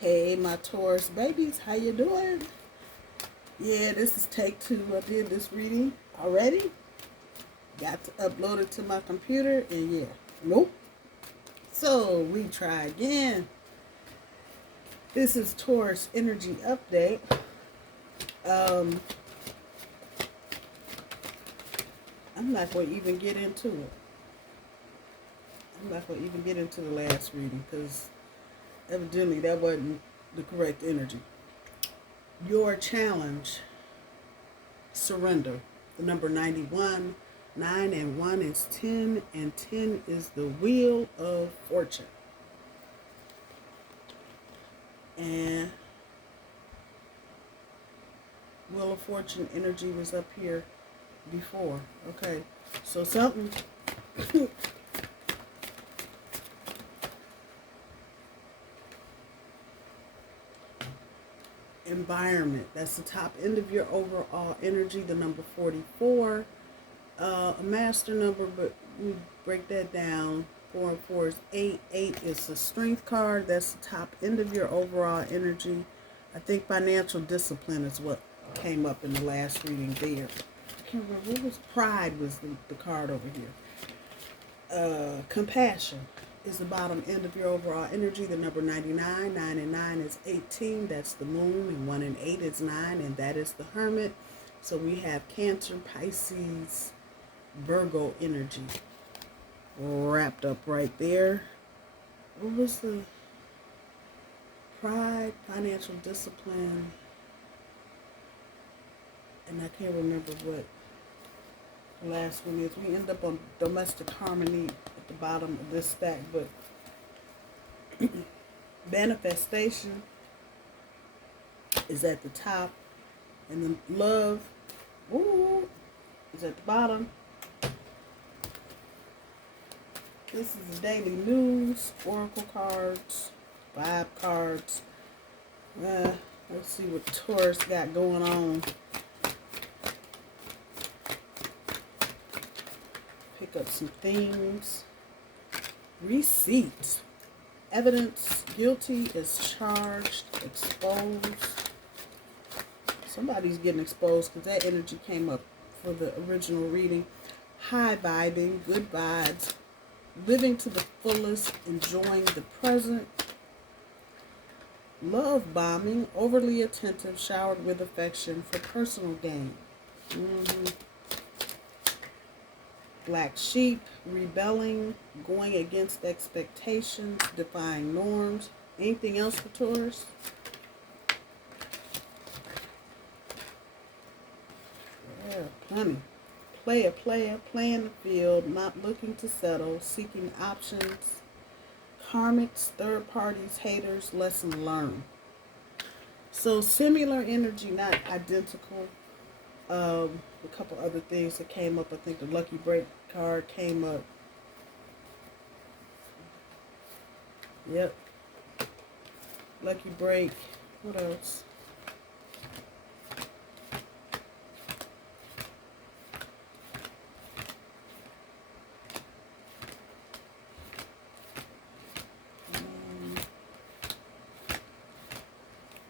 Hey, my Taurus babies, how you doing? Yeah, this is take 2. I did this reading already. Got to upload it to my computer, and yeah, nope. So we try again. This is Taurus energy update. I'm not going to even get into it. I'm not going to even get into the last reading because evidently that wasn't the correct energy. Your challenge, surrender. The number 91, 9 and 1 is 10, and 10 is the wheel of fortune. And wheel of fortune energy was up here before. Okay, so something environment, that's the top end of your overall energy. The number 44, a master number, but we break that down. 4 and 4 is 8. 8 is a strength card. That's the top end of your overall energy. I think financial discipline is what came up in the last reading there. I can't remember. What was pride was the card over here. Compassion is the bottom end of your overall energy. The number 99, 9 and 9 is 18. That's the moon, and 1 and 8 is 9, and that is the hermit. So we have Cancer, Pisces, Virgo energy wrapped up right there. What was the pride, financial discipline, and I can't remember what the last one is. We end up on domestic harmony at the bottom of this stack, but manifestation is at the top, and then love is at the bottom. This is the daily news, oracle cards, vibe cards. Let's see what Taurus got going on. Pick up some themes. Receipts. Evidence. Guilty is charged. Exposed. Somebody's getting exposed because that energy came up for the original reading. High vibing. Good vibes. Living to the fullest, enjoying the present. Love bombing, overly attentive, showered with affection for personal gain. Black sheep, rebelling, going against expectations, defying norms. Anything else for Taurus? Yeah, plenty. Player, playing the field, not looking to settle, seeking options. Karmics, third parties, haters, lesson learned. So similar energy, not identical. A couple other things that came up. I think the lucky break card came up. Yep. Lucky break. What else?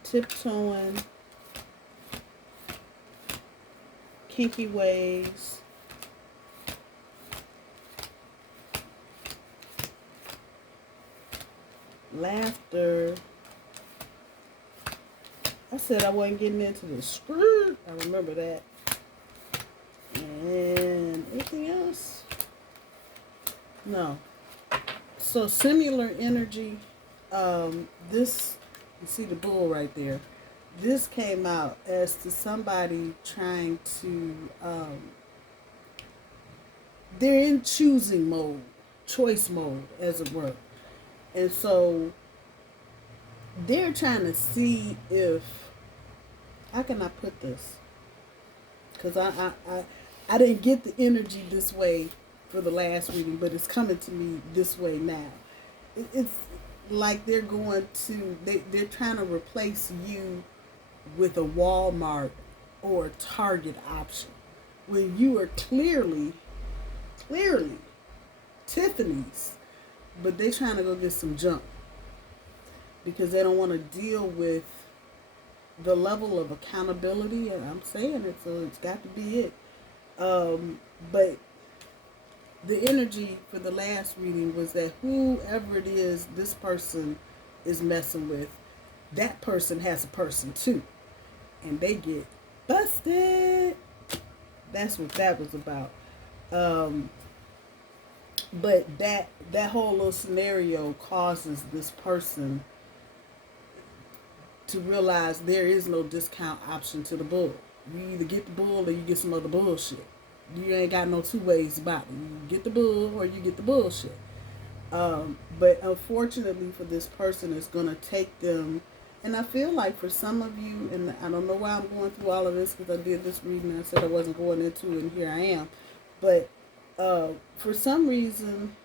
Tiptoeing, kinky ways, laughter. I said I wasn't getting into the screw. I remember that. And anything else? No. So similar energy. This. You see the bull right there. This came out as to somebody trying to, they're in choosing mode, choice mode, as it were. And so they're trying to see if, how can I put this? Because I didn't get the energy this way for the last reading, but it's coming to me this way now. It's like they're going to, they're trying to replace you with a Walmart or a Target option when you are clearly Tiffany's, but they're trying to go get some junk. because they don't want to deal with the level of accountability. And I'm saying it, so it's got to be it. But the energy for the last reading was that whoever it is this person is messing with, that person has a person too. And they get busted. That's what that was about. But that whole little scenario causes this person to realize there is no discount option to the bull. You either get the bull or you get some other bullshit. You ain't got no two ways about it. You get the bull or you get the bullshit. But unfortunately for this person, it's going to take them, and I feel like for some of you, and I don't know why I'm going through all of this because I did this reading and I said I wasn't going into it, and here I am. But for some reason,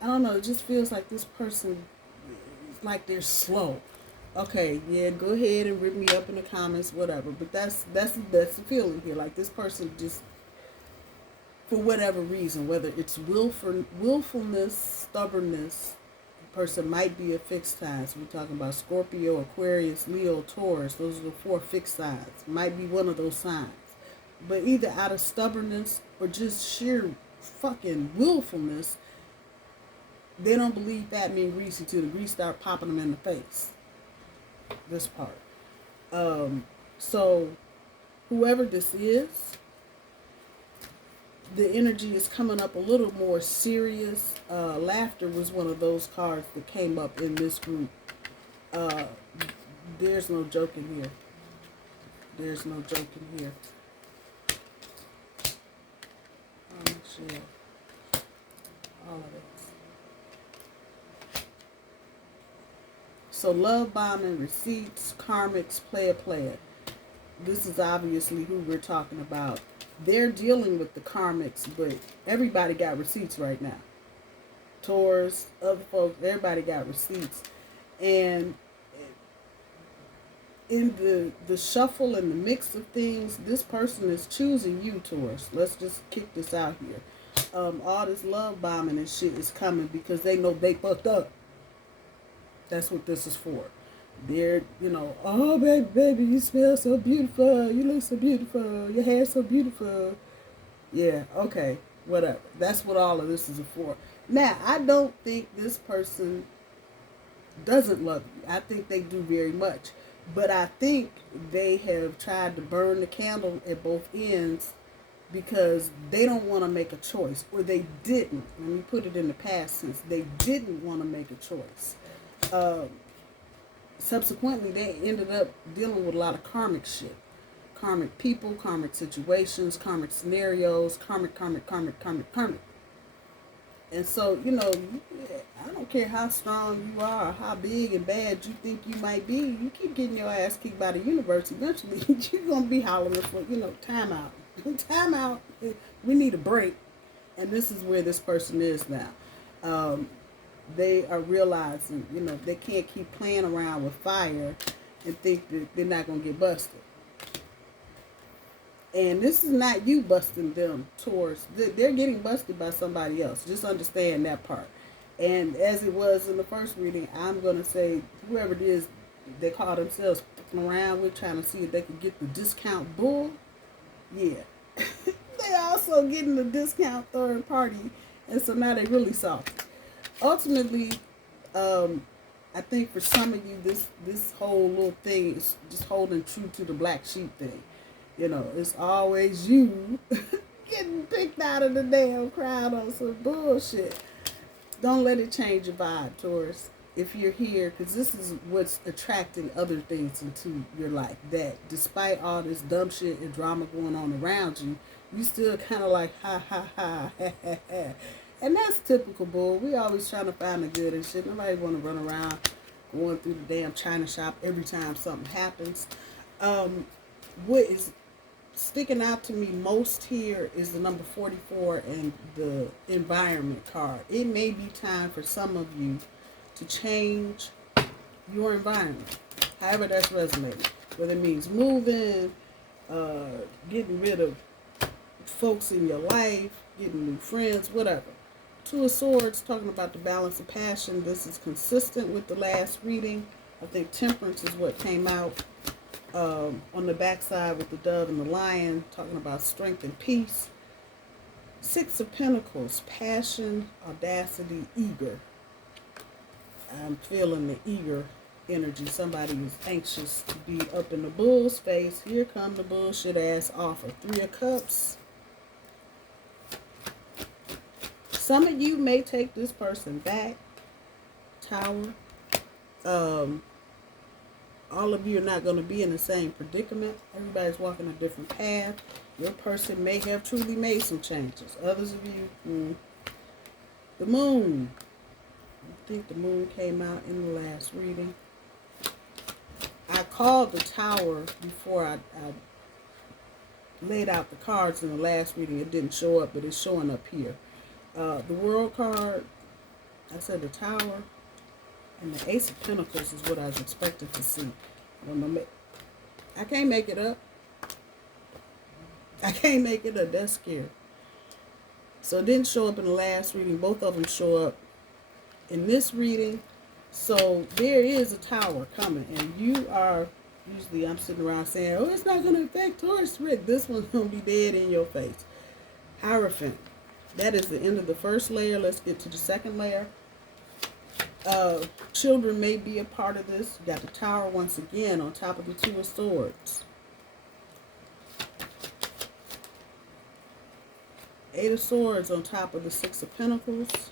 I don't know, it just feels like this person, like they're slow. Okay, yeah, go ahead and rip me up in the comments, whatever. But that's the feeling here. Like this person just, for whatever reason, whether it's willfulness, stubbornness, the person might be a fixed sign. So we're talking about Scorpio, Aquarius, Leo, Taurus. Those are the 4 fixed signs. Might be one of those signs. But either out of stubbornness or just sheer fucking willfulness, they don't believe fat men greasy till the grease start popping them in the face. This part. So whoever this is, the energy is coming up a little more serious. Laughter was one of those cards that came up in this group. There's no joking here. There's no joking here. Share all of this. So love bombing, receipts, karmics, player. This is obviously who we're talking about. They're dealing with the karmics, but everybody got receipts right now. Taurus, other folks, everybody got receipts. And in the shuffle and the mix of things, this person is choosing you, Taurus. Let's just kick this out here. All this love bombing and shit is coming because they know they fucked up. That's what this is for. They're, oh, baby, you smell so beautiful. You look so beautiful. Your hair's so beautiful. Yeah, okay, whatever. That's what all of this is for. Now, I don't think this person doesn't love you. I think they do very much. But I think they have tried to burn the candle at both ends because they don't want to make a choice. Or they didn't. Let me put it in the past tense. They didn't want to make a choice. Subsequently, they ended up dealing with a lot of karmic shit. Karmic people, karmic situations, karmic scenarios, karmic. And so, I don't care how strong you are or how big and bad you think you might be, you keep getting your ass kicked by the universe, eventually you're going to be hollering for, time out. Time out. We need a break. And this is where this person is now. They are realizing, they can't keep playing around with fire and think that they're not going to get busted. And this is not you busting them, Taurus. They're getting busted by somebody else. Just understand that part. And as it was in the first reading, I'm going to say whoever it is they call themselves fucking around with, trying to see if they can get the discount bull. Yeah. They're also getting the discount third party. And so now they really salty. Ultimately, I think for some of you, this whole little thing is just holding true to the black sheep thing. It's always you getting picked out of the damn crowd on some bullshit. Don't let it change your vibe, Taurus. If you're here, because this is what's attracting other things into your life. That despite all this dumb shit and drama going on around you, you still kind of like, ha, ha, ha, ha, ha, ha. And that's typical, bull. We always trying to find the good and shit. Nobody want to run around going through the damn China shop every time something happens. What is sticking out to me most here is the number 44 and the environment card. It may be time for some of you to change your environment. However that's resonating. Whether it means moving, getting rid of folks in your life, getting new friends, whatever. Two of Swords, talking about the balance of passion. This is consistent with the last reading. I think Temperance is what came out on the backside with the dove and the lion, talking about strength and peace. Six of Pentacles, passion, audacity, eager. I'm feeling the eager energy. Somebody is anxious to be up in the bull's face. Here come the bullshit ass offer. Three of Cups. Some of you may take this person back. Tower. All of you are not going to be in the same predicament. Everybody's walking a different path. Your person may have truly made some changes. Others of you, the moon. I think the moon came out in the last reading. I called the Tower before I laid out the cards in the last reading. It didn't show up, but it's showing up here. The World card, I said the Tower, and the Ace of Pentacles is what I was expecting to see. I can't make it up. I can't make it up. That's scary. So it didn't show up in the last reading. Both of them show up in this reading. So there is a Tower coming. And you are, usually I'm sitting around saying, oh, it's not going to affect Taurus. This one's going to be dead in your face. Hierophant. That is the end of the first layer. Let's get to the second layer. Children may be a part of this. You got the Tower once again on top of the Two of Swords. Eight of Swords on top of the Six of Pentacles.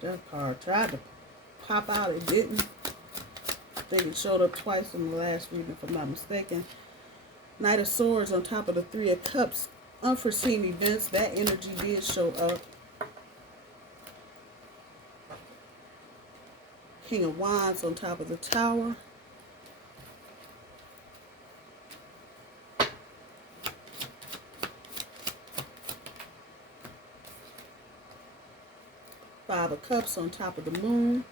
That card tried to pop out. It didn't. I think it showed up twice in the last reading, if I'm not mistaken. Knight of Swords on top of the Three of Cups. Unforeseen events. That energy did show up. King of Wands on top of the Tower. Five of Cups on top of the Moon.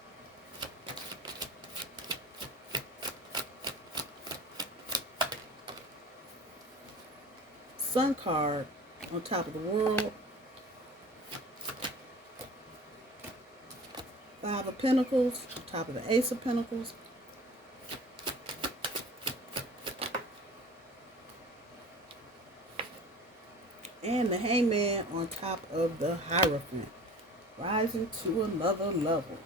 Sun card on top of the World. Five of Pentacles on top of the Ace of Pentacles. And the Hangman on top of the Hierophant. Rising to another level.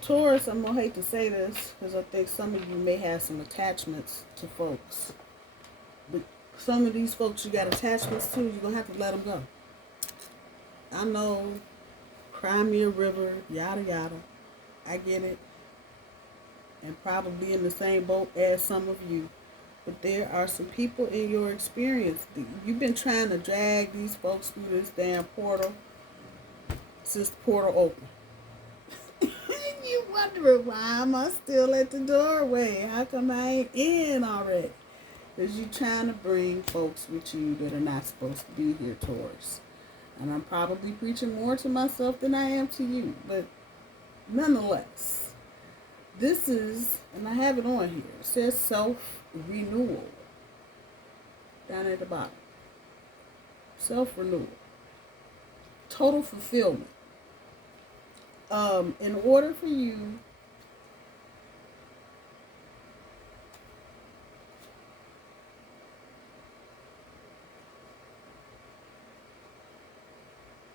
Taurus, I'm going to hate to say this because I think some of you may have some attachments to folks. But some of these folks you got attachments to, you're going to have to let them go. I know, Crimea River, yada yada. I get it. And probably in the same boat as some of you. But there are some people in your experience. You've been trying to drag these folks through this damn portal since the portal opened. You wondering why am I still at the doorway? How come I ain't in already? Because you're trying to bring folks with you that are not supposed to be here, Taurus. And I'm probably preaching more to myself than I am to you. But nonetheless, this is, and I have it on here, it says self-renewal. Down at the bottom. Self-renewal. Total fulfillment. In order for you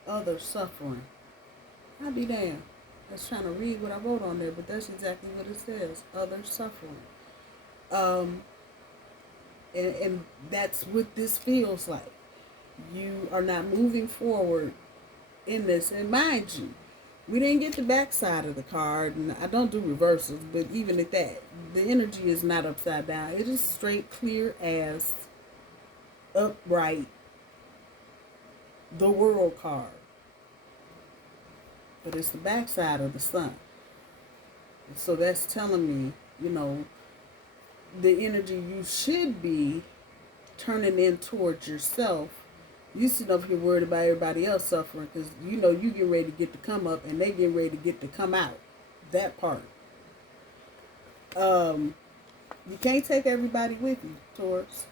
other suffering. I'll be damned. I was trying to read what I wrote on there, but that's exactly what it says. Other suffering. And that's what this feels like. You are not moving forward in this. And mind you, we didn't get the backside of the card, and I don't do reversals, but even at that, the energy is not upside down. It is straight, clear as, upright, the World card. But it's the backside of the Sun. So that's telling me, you know, the energy you should be turning in towards yourself. You sit up here worried about everybody else suffering because you know you get ready to get to come up and they get ready to get to come out. That part. You can't take everybody with you, Taurus.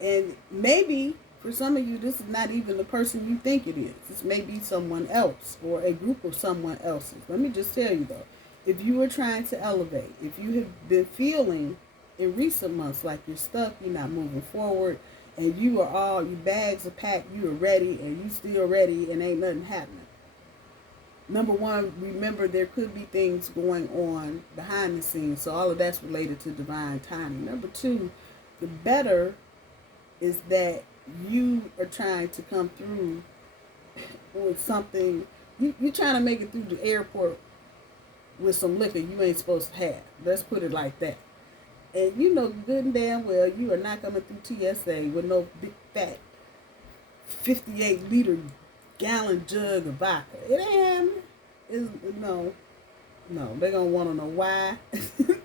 And maybe for some of you, this is not even the person you think it is. This may be someone else or a group of someone else's. Let me just tell you though, if you are trying to elevate, if you have been feeling in recent months like you're stuck, you're not moving forward, and you are all, your bags are packed, you are ready, and you still ready, and ain't nothing happening. Number one, remember there could be things going on behind the scenes, so all of that's related to divine timing. Number two, the better is that you are trying to come through with something. You're trying to make it through the airport with some liquor you ain't supposed to have. Let's put it like that. And you know good and damn well you are not coming through TSA with no big fat 58-liter gallon jug of vodka. It ain't. No. They're going to want to know why.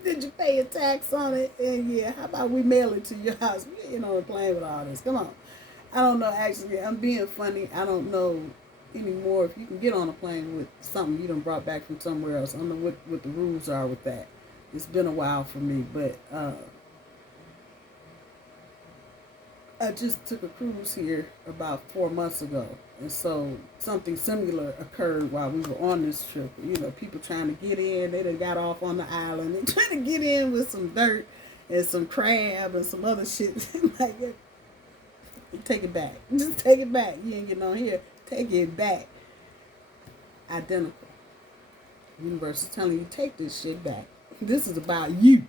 Did you pay a tax on it? And yeah, how about we mail it to your house? We ain't on a plane with all this. Come on. I don't know, actually. I'm being funny. I don't know anymore if you can get on a plane with something you done brought back from somewhere else. I don't know what the rules are with that. It's been a while for me, but I just took a cruise here about 4 months ago, and so something similar occurred while we were on this trip. You know, people trying to get in, they done got off on the island, they trying to get in with some dirt and some crab and some other shit. Like, take it back. Just take it back. You ain't getting on here. Take it back. Identical. Universe is telling you, take this shit back. This is about you.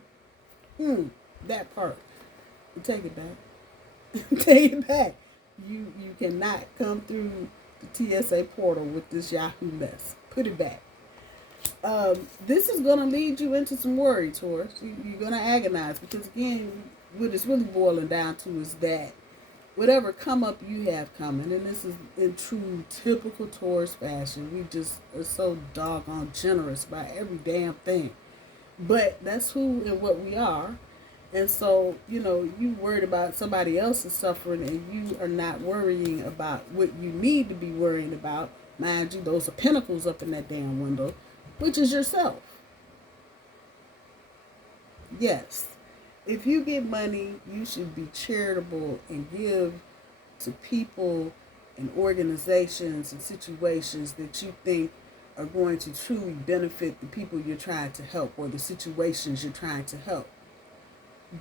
That part. Take it back. Take it back. You cannot come through the TSA portal with this Yahoo mess. Put it back. This is going to lead you into some worry, Taurus. You're going to agonize because, again, what it's really boiling down to is that whatever come up you have coming, and this is in true typical Taurus fashion, we just are so doggone generous by every damn thing. But that's who and what we are. And so, you know, you worried about somebody else's suffering and you are not worrying about what you need to be worrying about. Mind you, those are pinnacles up in that damn window, which is yourself. Yes. If you get money, you should be charitable and give to people and organizations and situations that you think are going to truly benefit the people you're trying to help or the situations you're trying to help.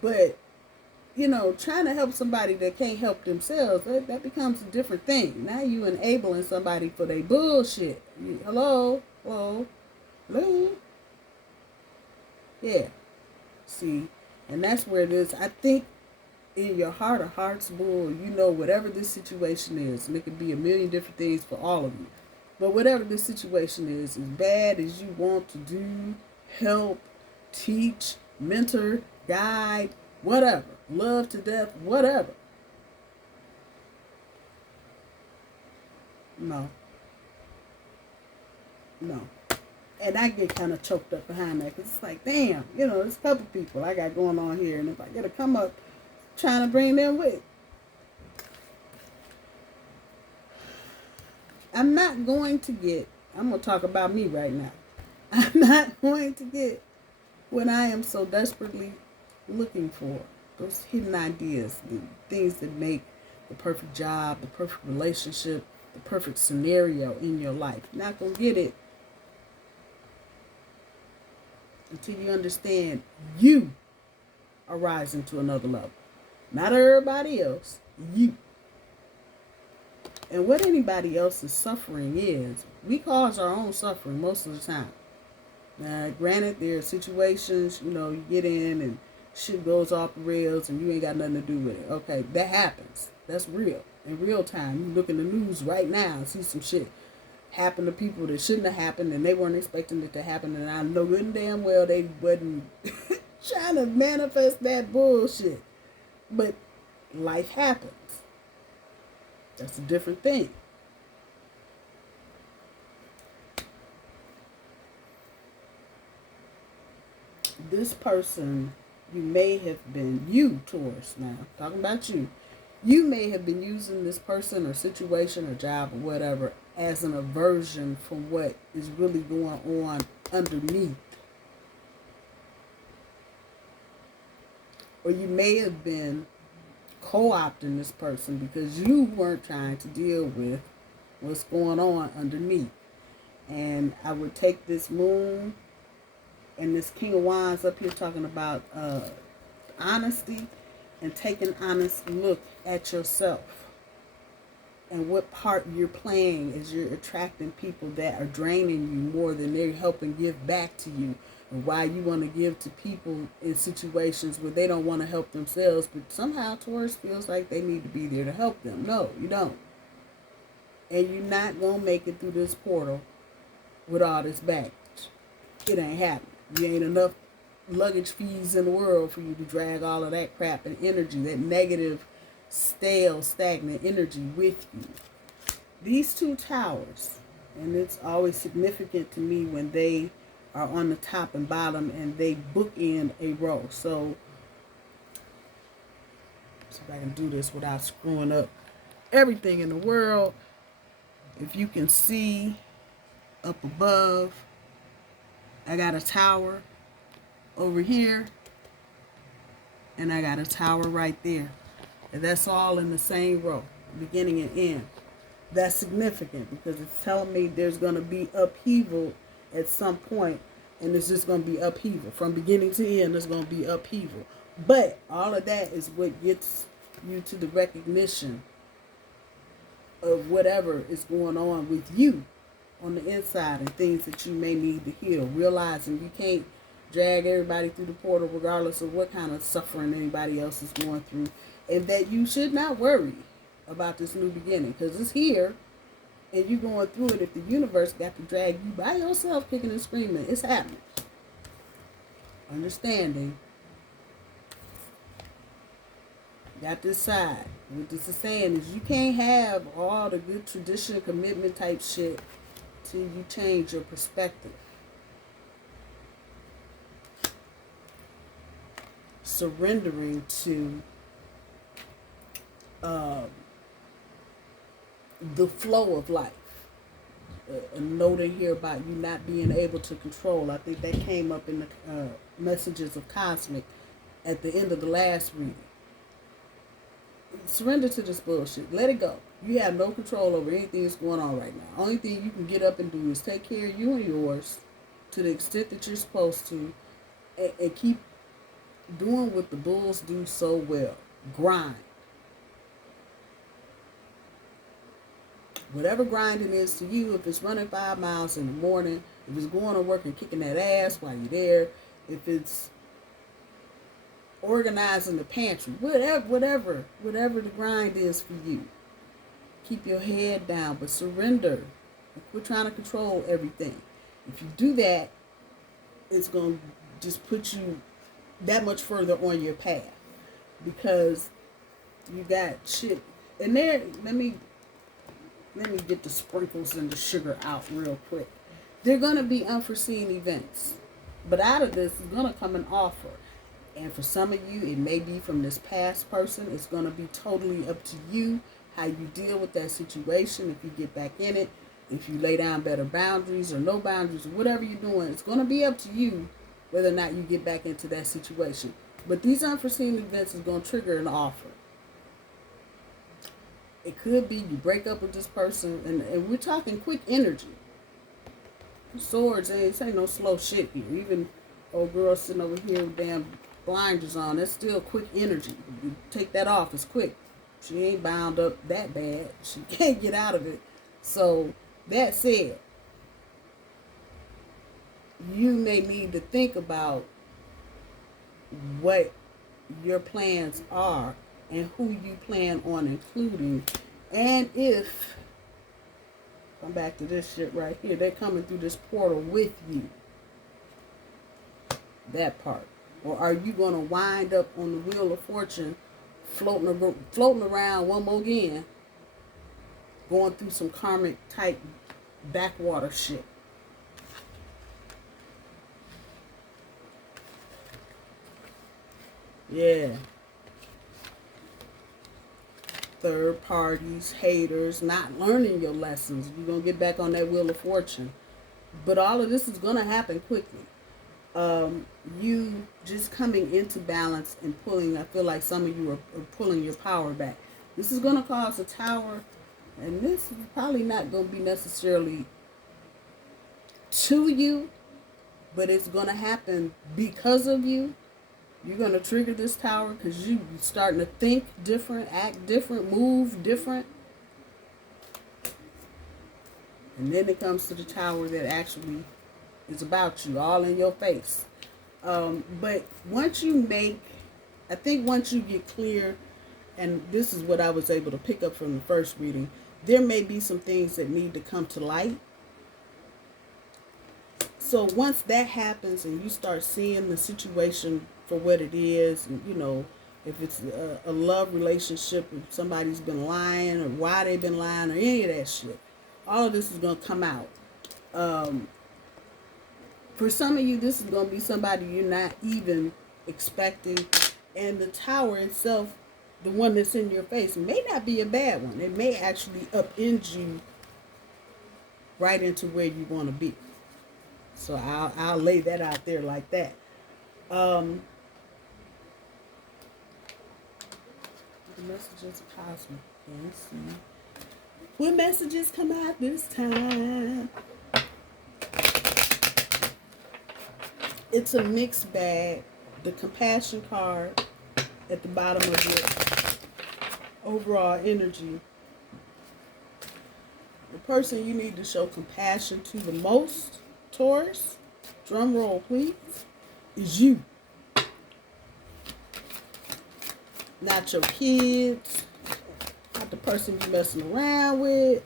But, you know, trying to help somebody that can't help themselves, that becomes a different thing. Now you enabling somebody for their bullshit. Hello? Yeah. See, and that's where it is. I think in your heart of hearts, bull, you know, whatever this situation is, and it could be a million different things for all of you. But whatever the situation is, as bad as you want to do, help, teach, mentor, guide, whatever, love to death, whatever. No. And I get kind of choked up behind that because it's like, damn, you know, there's a couple people I got going on here, and if I got to come up trying to bring them with, I'm going to talk about me right now. I'm not going to get what I am so desperately looking for. Those hidden ideas, the things that make the perfect job, the perfect relationship, the perfect scenario in your life. You're not going to get it until you understand you are rising to another level. Not everybody else, you. And what anybody else's suffering is, we cause our own suffering most of the time. Now, granted, there are situations, you know, you get in and shit goes off the rails and you ain't got nothing to do with it. Okay, that happens. That's real. In real time, you look in the news right now and see some shit happen to people that shouldn't have happened and they weren't expecting it to happen. And I know good and damn well they wasn't trying to manifest that bullshit. But life happens. That's a different thing. This person, you may have been, you Taurus now, talking about you may have been using this person or situation or job or whatever as an aversion from what is really going on underneath. or you may have been co-opting this person because you weren't trying to deal with what's going on underneath. And I would take this moon and this King of Wands up here talking about honesty, and take an honest look at yourself and what part you're playing as you're attracting people that are draining you more than they're helping give back to you, and why you want to give to people in situations where they don't want to help themselves, but somehow Taurus feels like they need to be there to help them. No, you don't. And you're not going to make it through this portal with all this baggage. It ain't happening. You ain't enough luggage fees in the world for you to drag all of that crap and energy, that negative, stale, stagnant energy with you. These two towers, and it's always significant to me when they are on the top and bottom and they bookend a row. So if I can do this without screwing up everything in the world. If you can see up above, I got a tower over here, and I got a tower right there. And that's all in the same row, beginning and end. That's significant because it's telling me there's going to be upheaval at some point, and it's just going to be upheaval. From beginning to end, there's going to be upheaval. But all of that is what gets you to the recognition of whatever is going on with you on the inside and things that you may need to heal. Realizing you can't drag everybody through the portal regardless of what kind of suffering anybody else is going through, and that you should not worry about this new beginning because it's here and you're going through it. If the universe got to drag you by yourself kicking and screaming, it's happening. Understanding. Got this side. What this is saying is you can't have all the good tradition, commitment type shit till you change your perspective. Surrendering to the flow of life. A note in here about you not being able to control. I think that came up in the messages of Cosmic at the end of the last reading. Surrender to this bullshit. Let it go. You have no control over anything that's going on right now. Only thing you can get up and do is take care of you and yours to the extent that you're supposed to, and keep doing what the bulls do so well. Grind. Whatever grinding is to you, if it's running 5 miles in the morning, if it's going to work and kicking that ass while you're there, if it's organizing the pantry, whatever the grind is for you. Keep your head down, but surrender. Quit trying to control everything. If you do that, it's going to just put you that much further on your path, because you got shit. And there, let me get the sprinkles and the sugar out real quick. There are going to be unforeseen events, but out of this is going to come an offer. And for some of you, it may be from this past person. It's going to be totally up to you how you deal with that situation. If you get back in it, if you lay down better boundaries or no boundaries or whatever you're doing, it's going to be up to you whether or not you get back into that situation. But these unforeseen events is going to trigger an offer. It could be you break up with this person, and we're talking quick energy. Swords, ain't no slow shit here. Even old girl sitting over here with damn blinders on, that's still quick energy. You take that off, it's quick. She ain't bound up that bad. She can't get out of it. So, that said, you may need to think about what your plans are and who you plan on including. And if, come back to this shit right here, they're coming through this portal with you. That part. Or are you going to wind up on the wheel of fortune floating around one more again, going through some karmic type backwater shit? Yeah. Third parties, haters, not learning your lessons. You're going to get back on that wheel of fortune. But all of this is going to happen quickly. You just coming into balance and pulling, I feel like some of you are pulling your power back. This is going to cause a tower, and this is probably not going to be necessarily to you, but it's going to happen because of you. You're going to trigger this tower because you're starting to think different, act different, move different. And then it comes to the tower that actually is about you, all in your face. But once you once you get clear, and this is what I was able to pick up from the first reading, there may be some things that need to come to light. So once that happens and you start seeing the situation for what it is, and, you know, if it's a love relationship, if somebody's been lying or why they've been lying or any of that shit, all of this is going to come out. For some of you, this is going to be somebody you're not even expecting. And the tower itself, the one that's in your face, may not be a bad one. It may actually upend you right into where you want to be. So I'll lay that out there like that. The messages are cosmic. Let's see. What messages come out this time? It's a mixed bag. The compassion card at the bottom of your overall energy. The person you need to show compassion to the most, Taurus, drum roll please, is you. Not your kids, not the person you're messing around with,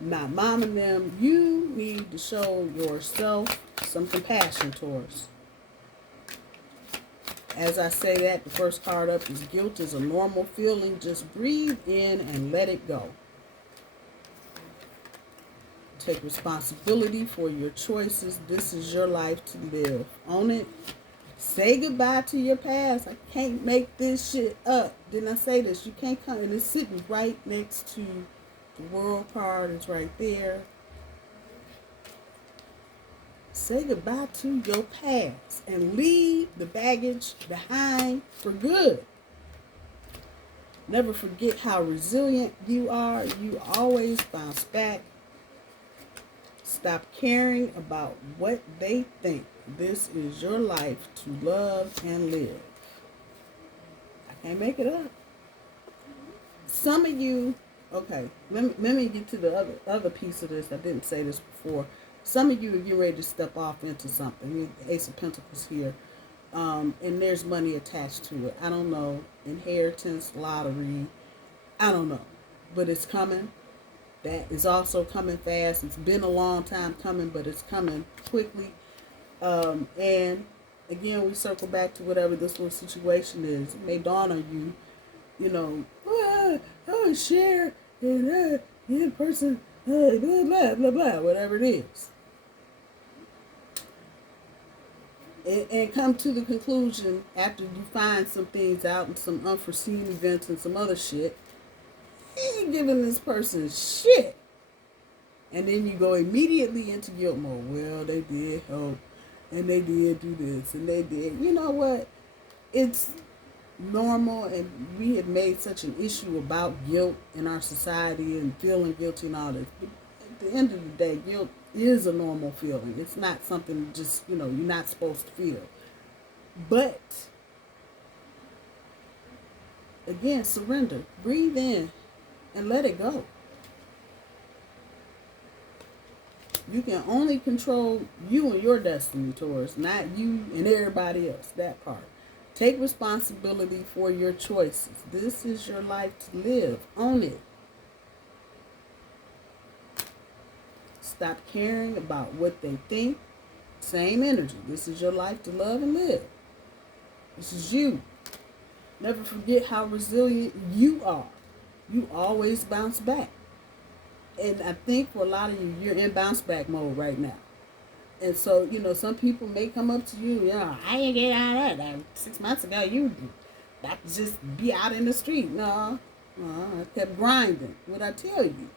not mom and them. You need to show yourself some compassion, Taurus. As I say that, the first card up is guilt is a normal feeling. Just breathe in and let it go. Take responsibility for your choices. This is your life to live. Own it. Say goodbye to your past. I can't make this shit up. Didn't I say this? You can't come. And it's sitting right next to the world card. It's right there. Say goodbye to your past and leave the baggage behind for good. Never forget how resilient you are. You always bounce back. Stop caring about what they think. This is your life to love and live. I can't make it up. Some of you, okay, let me get to the other piece of this. I didn't say this before. Some of you are getting ready to step off into something. The Ace of Pentacles here. And there's money attached to it. I don't know. Inheritance, lottery. I don't know. But it's coming. That is also coming fast. It's been a long time coming, but it's coming quickly. And again, we circle back to whatever this little situation is. It may dawn on you, you know, share, and person, blah, blah, blah, blah, whatever it is. And come to the conclusion after you find some things out and some unforeseen events and some other shit. You ain't giving this person shit. And then you go immediately into guilt mode. Well, they did help. And they did do this. And they did. You know what? It's normal. And we have made such an issue about guilt in our society and feeling guilty and all this. At the end of the day, guilt is a normal feeling. It's not something just, you know, you're not supposed to feel. But, again, surrender. Breathe in and let it go. You can only control you and your destiny, Taurus, not you and everybody else. That part. Take responsibility for your choices. This is your life to live. Own it. Stop caring about what they think. Same energy. This is your life to love and live. This is you. Never forget how resilient you are. You always bounce back. And I think for a lot of you, you're in bounce back mode right now. And so, you know, some people may come up to you, I ain't get out of that. 6 months ago, you got to just be out in the street. No, I kept grinding. What I tell you,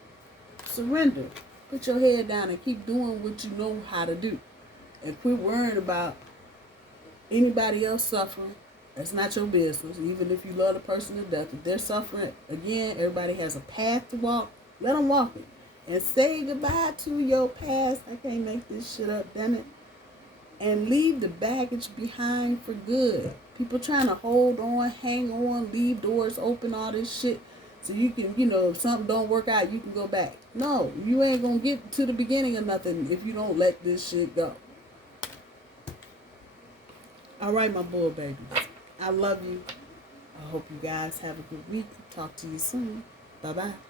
surrender. Put your head down and keep doing what you know how to do. And quit worrying about anybody else suffering. That's not your business. Even if you love the person to death, if they're suffering, again, everybody has a path to walk. Let them walk it. And say goodbye to your past. I can't make this shit up, damn it. And leave the baggage behind for good. People trying to hold on, hang on, leave doors open, all this shit. So you can, if something don't work out, you can go back. No, you ain't going to get to the beginning of nothing if you don't let this shit go. All right, my bull babies. I love you. I hope you guys have a good week. Talk to you soon. Bye-bye.